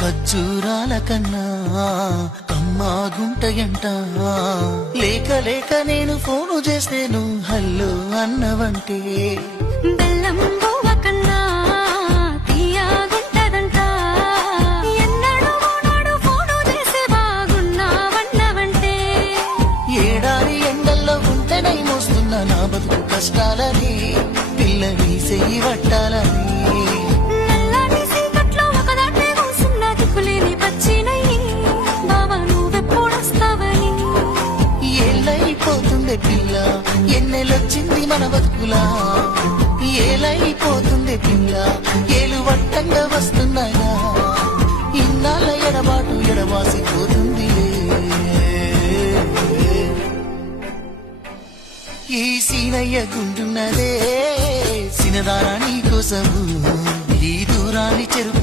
ఖర్జూరాల కన్నా కమ్మాగుంటయంట లేక లేక నేను ఫోను చేసేను హల్లో అన్నవంటే బెల్లం బువ్వ కన్నా తీయగుంటదంట ఎన్నడూ నాడు ఫోను చేసే బాగున్నావన్నవంటే ఏడాది ఎండల్లో ఉంటేనై మోస్తున్నా నా బతుకు కష్టాలని పిల్లని చెయ్యి పట్టాలని పిల్ల ఎన్నెలొచ్చింది మన బతుకులా ఏలైపోతుంది పిల్ల ఏలు వట్టంగా వస్తున్నాయా ఇన్నాళ్ళ ఎడబాటు ఎడవాసిపోతుంది ఈ సీనయ్య గుంటున్నదే సినదారా నీ కోసము ఈ దూరాన్ని చెరుపు